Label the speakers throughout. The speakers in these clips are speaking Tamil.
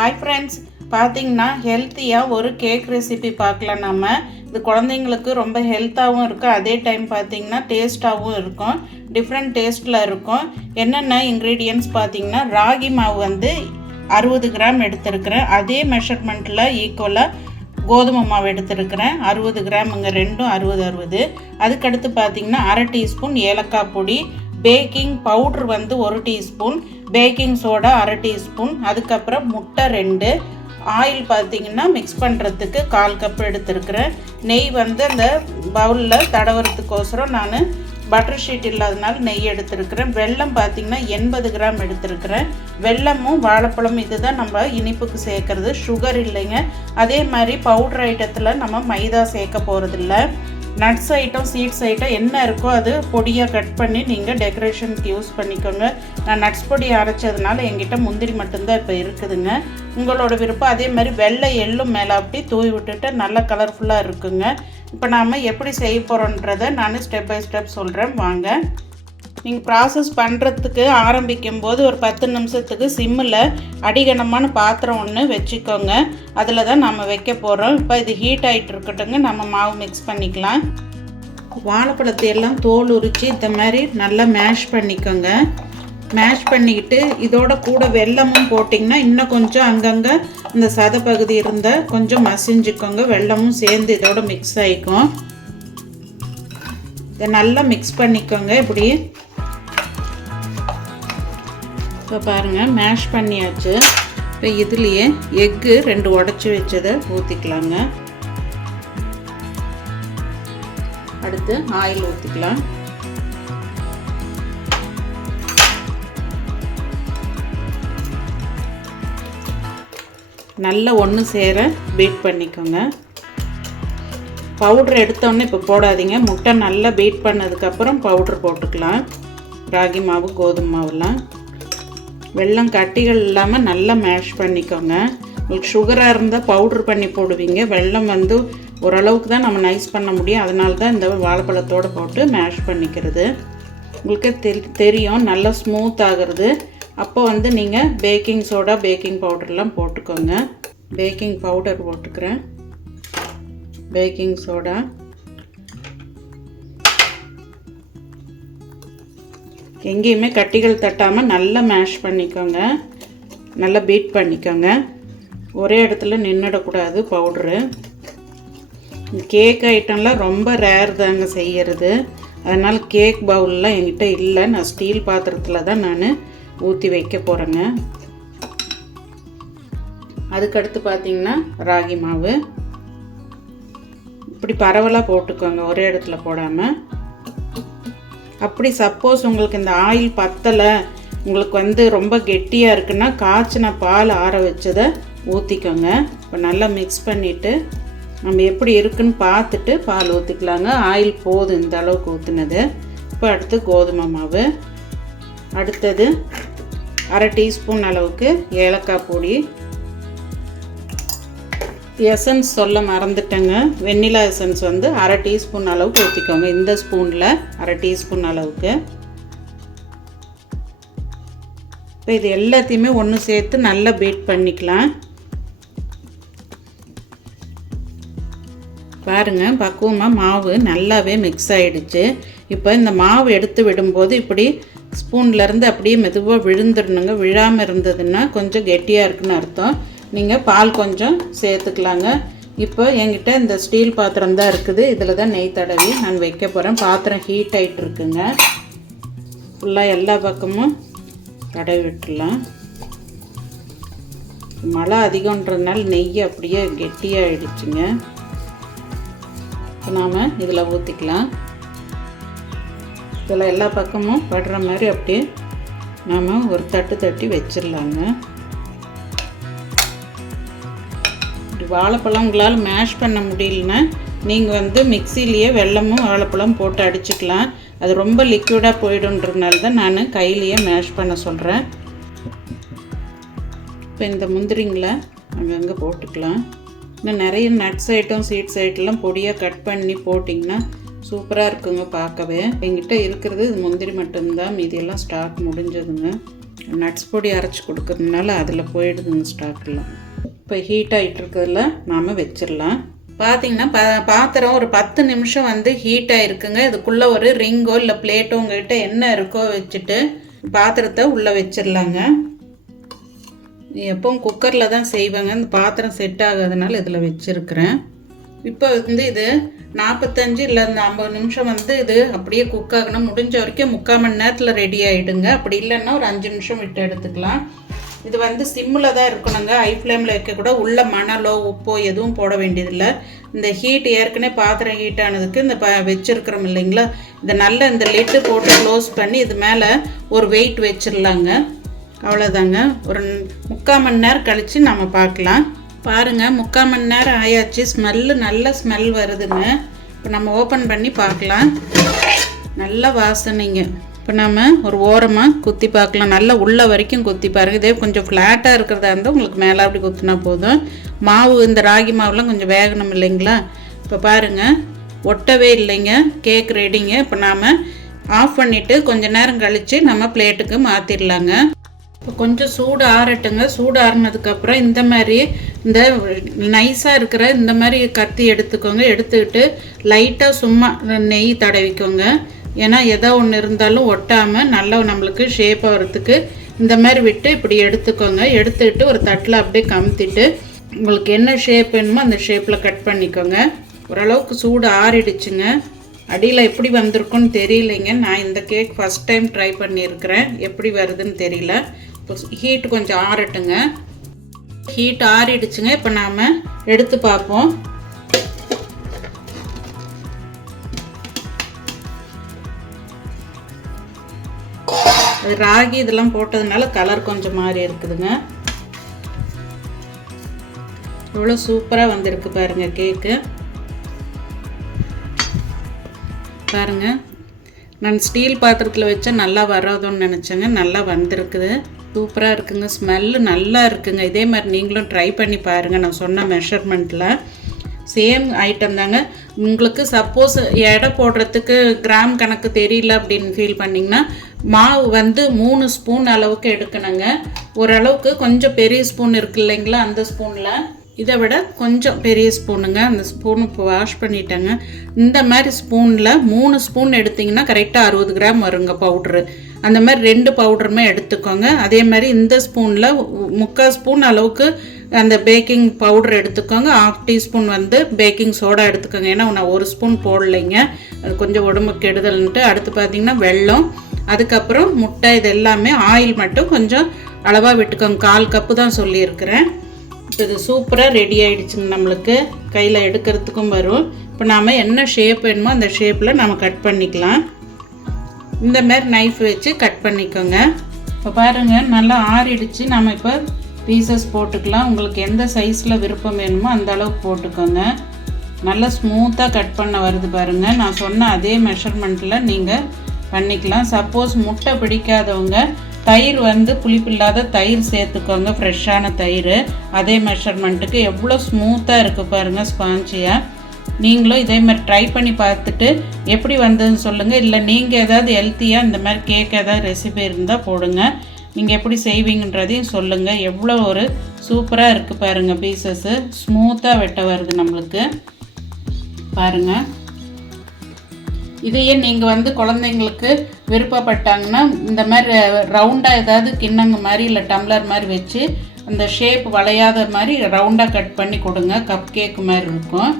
Speaker 1: ஹாய் ஃப்ரெண்ட்ஸ் பார்த்தீங்கன்னா ஹெல்த்தியாக ஒரு கேக் ரெசிபி பார்க்கலாம் நம்ம. இது குழந்தைங்களுக்கு ரொம்ப ஹெல்த்தாகவும் இருக்கும் அதே டைம் பார்த்தீங்கன்னா டேஸ்ட்டாகவும் இருக்கும். டிஃப்ரெண்ட் டேஸ்ட்டில் இருக்கும். என்னென்ன இன்க்ரீடியன்ட்ஸ் பார்த்தீங்கன்னா ராகி மாவு வந்து அறுபது கிராம் எடுத்திருக்கிறேன். அதே மெஷர்மெண்ட்டில் ஈக்குவலாக கோதுமை மாவு எடுத்திருக்கிறேன். அறுபது கிராம் இங்கே ரெண்டும் அறுபது அறுபது. அதுக்கடுத்து பார்த்தீங்கன்னா அரை டீஸ்பூன் ஏலக்காய் பொடி பேக்கிங் பவுட்ரு வந்து ஒரு டீஸ்பூன் பேக்கிங் சோடா அரை டீஸ்பூன் அதுக்கப்புறம் முட்டை ரெண்டு. ஆயில் பார்த்தீங்கன்னா மிக்ஸ் பண்ணுறதுக்கு கால் கப் எடுத்துருக்குறேன். நெய் வந்து அந்த பவுலில் தடவுறதுக்கோசரம் நான் பட்டர் ஷீட் இல்லாதனால நெய் எடுத்துருக்குறேன். வெல்லம் பார்த்தீங்கன்னா எண்பது கிராம் எடுத்துருக்குறேன். வெல்லமும் வாழைப்பழம் இதுதான் நம்ம இனிப்புக்கு சேர்க்குறது. சுகர் இல்லைங்க. அதே மாதிரி பவுடர் ஐட்டத்தில் நம்ம மைதா சேர்க்க போகிறதில்ல நட்ஸ் ஐட்டம் சீட்ஸ் ஐட்டம் என்ன இருக்கோ அது பொடியாக கட் பண்ணி நீங்கள் டெக்கரேஷனுக்கு யூஸ் பண்ணிக்கோங்க. நான் நட்ஸ் பொடி அரைச்சதுனால எங்கிட்ட முந்திரி மட்டும்தான் இப்போ இருக்குதுங்க. உங்களோட விருப்பம் அதே மாதிரி வெள்ளை எள்ளும் மேலே அப்படி தூவி விட்டுட்டு நல்லா கலர்ஃபுல்லாக இருக்குங்க. இப்போ நாம் எப்படி செய்ய போகிறோன்றதை நான் ஸ்டெப் பை ஸ்டெப் சொல்கிறேன் வாங்க. நீங்கள் ப்ராசஸ் பண்ணுறதுக்கு ஆரம்பிக்கும் போது ஒரு பத்து நிமிஷத்துக்கு சிம்மில் அடிகனமான பாத்திரம் ஒன்று வச்சுக்கோங்க. அதில் தான் நம்ம வைக்க போகிறோம் இப்போ இது ஹீட் ஆகிட்டு இருக்கட்டுங்க நம்ம மாவு மிக்ஸ் பண்ணிக்கலாம். வாழைப்பழத்தை எல்லாம் தோல் உரித்து இந்த மாதிரி நல்லா மேஷ் பண்ணிக்கோங்க. மேஷ் பண்ணிக்கிட்டு இதோட கூட வெல்லமும் போட்டிங்கன்னா இன்னும் கொஞ்சம் அங்கங்கே இந்த சத பகுதி இருந்தால் கொஞ்சம் மசிஞ்சுக்கோங்க. வெல்லமும் சேர்ந்து இதோட மிக்ஸ் ஆகிக்கும் இதை நல்லா மிக்ஸ் பண்ணிக்கோங்க. இப்படி இப்போ பாருங்கள் மேஷ் பண்ணியாச்சு. இப்போ இதுலேயே எக்கு ரெண்டு உடச்சி வச்சதை ஊற்றிக்கலாங்க அடுத்து ஆயில் ஊற்றிக்கலாம் நல்லா ஒன்று சேர பீட் பண்ணிக்கோங்க. பவுட்ரு எடுத்தோன்னே இப்போ போடாதீங்க. முட்டை நல்லா பீட் பண்ணதுக்கப்புறம் பவுட்ரு போட்டுக்கலாம். ராகி மாவு கோதுமை மாவுலாம் வெள்ளம் கட்டிகள் இல்லாமல் நல்லா மேஷ் பண்ணிக்கோங்க. உங்களுக்கு சுகராக இருந்தால் பவுட்ரு பண்ணி போடுவீங்க. வெள்ளம் வந்து ஓரளவுக்கு தான் நம்ம நைஸ் பண்ண முடியும். அதனால தான் இந்த வாழைப்பழத்தோடு போட்டு மேஷ் பண்ணிக்கிறது. உங்களுக்கு தெ தெரியும் நல்லா ஸ்மூத் ஆகிறது. அப்போ வந்து நீங்கள் பேக்கிங் சோடா பேக்கிங் பவுடர்லாம் போட்டுக்கோங்க. பேக்கிங் பவுடர் போட்டுக்கிறேன். பேக்கிங் சோடா எங்கேயுமே கட்டிகள் தட்டாமல் நல்லா மேஷ் பண்ணிக்கோங்க. நல்லா பீட் பண்ணிக்கோங்க. ஒரே இடத்துல நின்றுடக்கூடாது பவுட்ரு கேக் ஐட்டம்லாம் ரொம்ப ரேர் தாங்க செய்கிறது அதனால் கேக் பவுல்லாம் என்கிட்ட இல்லை. நான் ஸ்டீல் பாத்திரத்தில் தான் நான் ஊற்றி வைக்க போகிறேங்க அதுக்கடுத்து பார்த்தீங்கன்னா ராகி மாவு. இப்படி பரவலாக போட்டுக்கோங்க. ஒரே இடத்துல போடாமல் அப்படி சப்போஸ் உங்களுக்கு இந்த ஆயில் பத்தலை உங்களுக்கு வந்து ரொம்ப கெட்டியாக இருக்குன்னா காய்ச்சின பால் ஆற வச்சதை ஊற்றிக்கோங்க இப்போ நல்லா மிக்ஸ் பண்ணிவிட்டு நம்ம எப்படி இருக்குன்னு பார்த்துட்டு பால் ஊற்றிக்கலாங்க ஆயில் போதும் இந்த அளவுக்கு ஊற்றுனது இப்போ அடுத்து கோதுமை மாவு. அடுத்தது அரை டீஸ்பூன் அளவுக்கு ஏலக்காய் பொடி. எசன்ஸ் சொல்ல மறந்துட்டேங்க. வெண்ணிலா எசன்ஸ் வந்து அரை டீஸ்பூன் அளவுக்கு ஊற்றிக்கோங்க இந்த ஸ்பூனில் அரை டீஸ்பூன் அளவுக்கு. இப்போ இது எல்லாத்தையுமே ஒன்று சேர்த்து நல்லா பீட் பண்ணிக்கலாம். பாருங்கள் பக்குவமாக மாவு நல்லாவே மிக்ஸ் ஆகிடுச்சு இப்போ இந்த மாவு எடுத்து விடும்போது இப்படி ஸ்பூன்லேருந்து அப்படியே மெதுவாக விழுந்துடணுங்க. விழாமல் இருந்ததுன்னா கொஞ்சம் கெட்டியாக இருக்குன்னு அர்த்தம். நீங்கள் பால் கொஞ்சம் சேர்த்துக்கலாங்க. இப்போ என்கிட்ட இந்த ஸ்டீல் பாத்திரம் தான் இருக்குது. இதில் தான் நெய் தடவி நான் வைக்க போகிறேன் பாத்திரம் ஹீட் ஆகிட்டு இருக்குங்க. ஃபுல்லாக எல்லா பக்கமும் தடவி விட்டுலாம் மழை அதிகன்றதுனால நெய் அப்படியே கெட்டியாகிடுச்சுங்க இப்போ நாம் இதில் ஊற்றிக்கலாம் இதில் எல்லா பக்கமும் படுற மாதிரி அப்படியே நாம் ஒரு தட்டு தட்டி வச்சிடலாங்க. வாழைப்பழம் உங்களால் மேஷ் பண்ண முடியலன்னா நீங்கள் வந்து மிக்சிலேயே வெல்லமும் வாழைப்பழம் போட்டு அடிச்சுக்கலாம். அது ரொம்ப லிக்விடாக போயிடுன்றதுனால தான் நான் கையிலேயே மேஷ் பண்ண சொல்கிறேன் இப்போ இந்த முந்திரிங்களை அங்கங்கே போட்டுக்கலாம். இன்னும் நிறைய நட்ஸ் ஐட்டம் சீட்ஸ் ஐட்டம்லாம் பொடியாக கட் பண்ணி போட்டிங்கன்னா சூப்பராக இருக்குங்க பார்க்கவே. எங்கிட்ட இருக்கிறது இது முந்திரி மட்டும்தான். மீதியெல்லாம் ஸ்டாக் முடிஞ்சதுங்க. நட்ஸ் பொடி அரைச்சி கொடுக்கறதுனால அதில் போயிடுதுங்க ஸ்டாக்லாம் இப்போ ஹீட் ஆகிட்டு இருக்கிறதுல நாம் வச்சிடலாம் பார்த்தீங்கன்னா பா பாத்திரம் ஒரு பத்து நிமிஷம் வந்து ஹீட் ஆகிருக்குங்க இதுக்குள்ளே ஒரு ரிங்கோ இல்லை பிளேட்டோ உங்கள்கிட்ட என்ன இருக்கோ வச்சுட்டு பாத்திரத்தை உள்ளே வச்சிடலாங்க எப்பவும் குக்கரில் தான் செய்வாங்க. இந்த பாத்திரம் செட் ஆகாதனால இதில் வச்சுருக்கிறேன். இப்போ வந்து இது நாற்பத்தஞ்சு இல்லை இந்த ஐம்பது நிமிஷம் வந்து இது அப்படியே குக் ஆகணும். முடிஞ்ச வரைக்கும் முக்கால் மணி நேரத்தில் ரெடி ஆகிடுங்க அப்படி இல்லைன்னா ஒரு அஞ்சு நிமிஷம் விட்டு எடுத்துக்கலாம். இது வந்து சிம்மில் தான் இருக்கணுங்க. ஹை ஃப்ளேமில் வைக்கக்கூட உள்ள மணலோ உப்போ எதுவும் போட வேண்டியதில்லை. இந்த ஹீட் ஏற்கனவே பாத்திரம் ஹீட் ஆனதுக்கு இந்த ப வச்சுருக்குறோம் இல்லைங்களா? இதை நல்ல இந்த லிட்டு போட்டு க்ளோஸ் பண்ணி இது மேலே ஒரு வெயிட் வச்சிடலாங்க. அவ்வளோதாங்க ஒரு முக்கால் மணி நேரம் கழித்து நம்ம பார்க்கலாம். பாருங்கள் முக்கால் மணி நேரம் ஆயாச்சு. ஸ்மெல்லு நல்ல ஸ்மெல் வருதுங்க. இப்போ நம்ம ஓப்பன் பண்ணி பார்க்கலாம். நல்ல வாசனைங்க. இப்போ நம்ம ஒரு ஓரமாக குத்தி பார்க்கலாம். நல்லா உள்ள வரைக்கும் குத்தி பாருங்கள் இதே கொஞ்சம் ஃப்ளாட்டாக இருக்கிறதா இருந்தால் உங்களுக்கு மேலே அப்படி குத்தினா போதும். மாவு இந்த ராகி மாவுலாம் கொஞ்சம் வேகணும் இல்லைங்களா? இப்போ பாருங்கள் ஒட்டவே இல்லைங்க. கேக் ரெடிங்க இப்போ நாம் ஆஃப் பண்ணிவிட்டு கொஞ்ச நேரம் கழித்து நம்ம பிளேட்டுக்கு மாற்றிடலாங்க இப்போ கொஞ்சம் சூடு ஆறட்டுங்க. சூடு ஆறினதுக்கப்புறம் இந்த மாதிரி இந்த நைஸாக இருக்கிற இந்த மாதிரி கத்தி எடுத்துக்கோங்க. எடுத்துக்கிட்டு லைட்டாக சும்மா நெய் தடவிக்கோங்க. ஏன்னா எதோ ஒன்று இருந்தாலும் ஒட்டாமல் நல்லா நம்மளுக்கு ஷேப் ஆகிறதுக்கு இந்த மாதிரி விட்டு இப்படி எடுத்துக்கோங்க. எடுத்துக்கிட்டு ஒரு தட்டில் அப்படியே கமுத்திட்டு உங்களுக்கு என்ன ஷேப் வேணுமோ அந்த ஷேப்பில் கட் பண்ணிக்கோங்க. ஓரளவுக்கு சூடு ஆறிடுச்சுங்க. அடியில் எப்படி வந்திருக்குன்னு தெரியலைங்க. நான் இந்த கேக் ஃபஸ்ட் டைம் ட்ரை பண்ணியிருக்கிறேன். எப்படி வருதுன்னு தெரியல. இப்போ ஹீட் கொஞ்சம் ஆறட்டுங்க. ஹீட் ஆறிடுச்சுங்க. இப்போ நாம் எடுத்து பார்ப்போம். ராகி இதெல்லாம் போட்டதுனால கலர் கொஞ்சம் மாறி இருக்குதுங்க. எவ்வளோ சூப்பராக வந்திருக்கு பாருங்கள் கேக்கு. பாருங்க நான் ஸ்டீல் பாத்திரத்தில் வச்சா நல்லா வராதோன்னு நினச்சேங்க நல்லா வந்திருக்குது. சூப்பராக இருக்குங்க ஸ்மெல்லு நல்லா இருக்குங்க. இதே மாதிரி நீங்களும் ட்ரை பண்ணி பாருங்கள் நான் சொன்ன மெஷர்மெண்ட்டில் சேம் ஐட்டம் தாங்க. உங்களுக்கு சப்போஸ் எடை போடுறதுக்கு கிராம் கணக்கு தெரியல அப்படின்னு ஃபீல் பண்ணிங்கன்னா மாவு வந்து மூணு ஸ்பூன் அளவுக்கு எடுக்கணுங்க. ஓரளவுக்கு கொஞ்சம் பெரிய ஸ்பூன் இருக்கு இல்லைங்களா அந்த ஸ்பூனில். இதை விட கொஞ்சம் பெரிய ஸ்பூனுங்க. அந்த ஸ்பூன் இப்போ வாஷ் பண்ணிட்டேங்க. இந்த மாதிரி ஸ்பூனில் மூணு ஸ்பூன் எடுத்திங்கன்னா கரெக்டாக அறுபது கிராம் வருங்க பவுட்ரு அந்த மாதிரி ரெண்டு பவுடருமே எடுத்துக்கோங்க. அதே மாதிரி இந்த ஸ்பூனில் முக்கால் ஸ்பூன் அளவுக்கு அந்த பேக்கிங் பவுடர் எடுத்துக்கோங்க. ஆஃப் டீஸ்பூன் வந்து பேக்கிங் சோடா எடுத்துக்கோங்க. ஏன்னா நான் ஒரு ஸ்பூன் போடலைங்க. அது கொஞ்சம் உடம்பு கெடுதல்ன்ட்டு. அடுத்து பார்த்தீங்கன்னா வெல்லம். அதுக்கப்புறம் முட்டை இது எல்லாமே ஆயில் மட்டும் கொஞ்சம் அளவாக விட்டுக்கோங்க. கால் கப்பு தான் சொல்லியிருக்கிறேன். இப்போ இது சூப்பராக ரெடி ஆகிடுச்சுங்க நம்மளுக்கு. கையில் எடுக்கிறதுக்கும் வரும். இப்போ நாம் என்ன ஷேப் வேணுமோ அந்த ஷேப்பில் நம்ம கட் பண்ணிக்கலாம். இந்த மாதிரி நைஃப் வச்சு கட் பண்ணிக்கோங்க. இப்போ பாருங்கள் நல்லா ஆறிடுச்சு. நம்ம இப்போ பீசஸ் போட்டுக்கலாம். உங்களுக்கு எந்த சைஸில் விருப்பம் வேணுமோ அந்த அளவுக்கு போட்டுக்கோங்க. நல்லா ஸ்மூத்தாக கட் பண்ண வருது பாருங்கள் நான் சொன்ன அதே மெஷர்மெண்ட்டில் நீங்கள் பண்ணிக்கலாம். சப்போஸ் முட்டை பிடிக்காதவங்க தயிர் வந்து புளிப்பில்லாத தயிர் சேர்த்துக்கோங்க. ஃப்ரெஷ்ஷான தயிர். அதே மெஷர்மெண்ட்டுக்கு எவ்வளோ ஸ்மூத்தாக இருக்குது பாருங்கள் ஸ்பாஞ்சியாக நீங்களும் இதே மாதிரி ட்ரை பண்ணி பார்த்துட்டு எப்படி வந்ததுன்னு சொல்லுங்கள் இல்லை நீங்கள் ஏதாவது ஹெல்த்தியாக இந்த மாதிரி கேக் ஏதாவது ரெசிபி இருந்தால் போடுங்க. நீங்கள் எப்படி செய்வீங்கன்றதையும் சொல்லுங்கள் எவ்வளோ ஒரு சூப்பராக இருக்குது பாருங்கள் பீசஸ்ஸு ஸ்மூத்தாக வெட்ட வருது நம்மளுக்கு. பாருங்கள் இதையே நீங்கள் வந்து குழந்தைங்களுக்கு விருப்பப்பட்டாங்கன்னா இந்த மாதிரி ரவுண்டாக ஏதாவது கிண்ணங்க மாதிரி இல்லை டம்ளர் மாதிரி வச்சு அந்த ஷேப் வளையாத மாதிரி ரவுண்டாக கட் பண்ணி கொடுங்க. கப் கேக் மாதிரி இருக்கும்.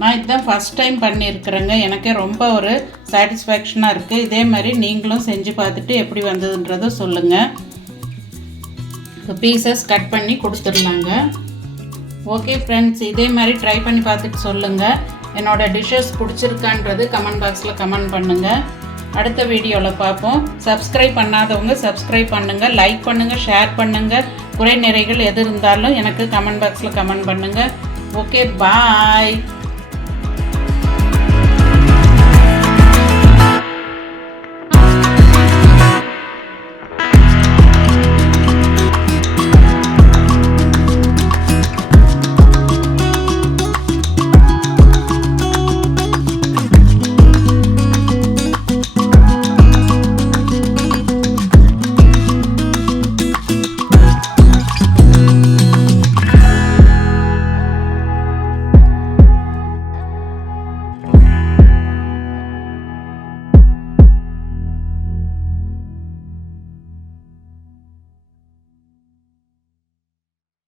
Speaker 1: நான் இதுதான் ஃபஸ்ட் டைம் பண்ணியிருக்கிறேங்க எனக்கே ரொம்ப ஒரு சாட்டிஸ்ஃபேக்ஷனாக இருக்குது இதே மாதிரி நீங்களும் செஞ்சு பார்த்துட்டு எப்படி வந்ததுன்றதை சொல்லுங்கள் இப்போ பீசஸ் கட் பண்ணி கொடுத்துடலாங்க. ஓகே ஃப்ரெண்ட்ஸ் இதே மாதிரி ட்ரை பண்ணி பார்த்துட்டு சொல்லுங்கள் என்னோடய டிஷ்ஷஸ் பிடிச்சிருக்கான்றது கமெண்ட் பாக்ஸில் கமெண்ட் பண்ணுங்கள் அடுத்த வீடியோவில் பார்ப்போம். சப்ஸ்கிரைப் பண்ணாதவங்க சப்ஸ்கிரைப் பண்ணுங்கள் லைக் பண்ணுங்கள் ஷேர் பண்ணுங்கள் குறை நிறைகள் எது இருந்தாலும் எனக்கு கமெண்ட் பாக்ஸில் கமெண்ட் பண்ணுங்கள் ஓகே பாய்